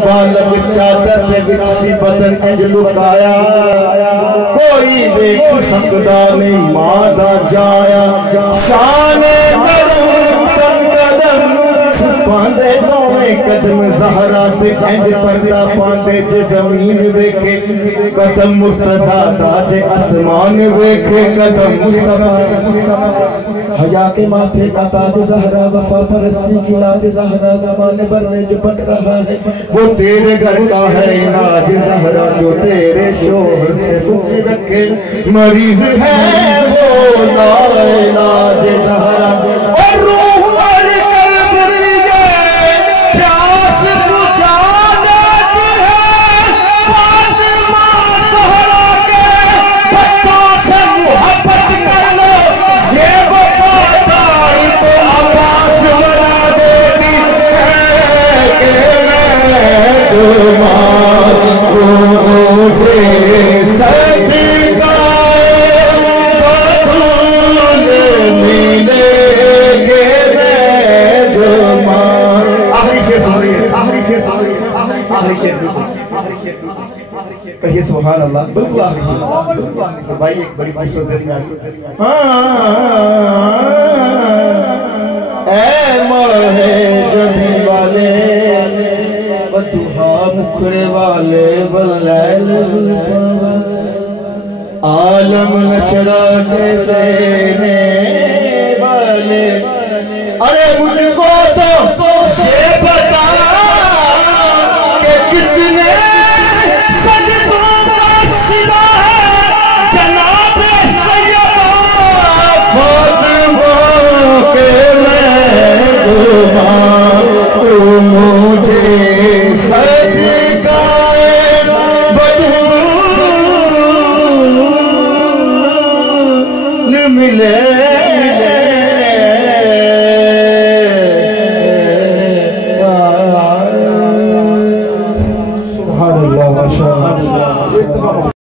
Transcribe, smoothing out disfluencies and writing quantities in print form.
बालक चादर विकसी बदन इंज लुकाया कोई देख सकदा नहीं मां दा जाया शान पांदे दोवें कदम ज़हरा ते इंज पर्दा पांदे जे जमीन वेखे कदम मुर्तज़ा दा जे आसमान वेखे कदम मुस्तफा हया के माथे का ताज ज़हरा वफा परस्ती की लाज ज़हरा ज़माने भर में जो बन रहा है वो तेरे घर का है इलाज ज़हरा जो तेरे शोहर से कुछ रखे मरीज है वो लाइलाज ज़हरा और रूह और कल्ब की प्यास बुझा देती है फातिमा ज़हरा के बच्चों से मोहब्बत कर लो ये वफादार तो आवाज़ बना देती है कि मैं जो कहिए सुभान अल्लाह। बिल्कुल आखिरी भाई एक बड़ी खूबसूरत माहे जभी वाले बदुहा मुखड़े वाले बलैल आलम नशरा कैसे वाले अरे मुझको तो ये बता कि कितने सजदों का सिला है जनाब सैयदा फातिमा के मैं गुमां मुझे सजदाए बदूल मिले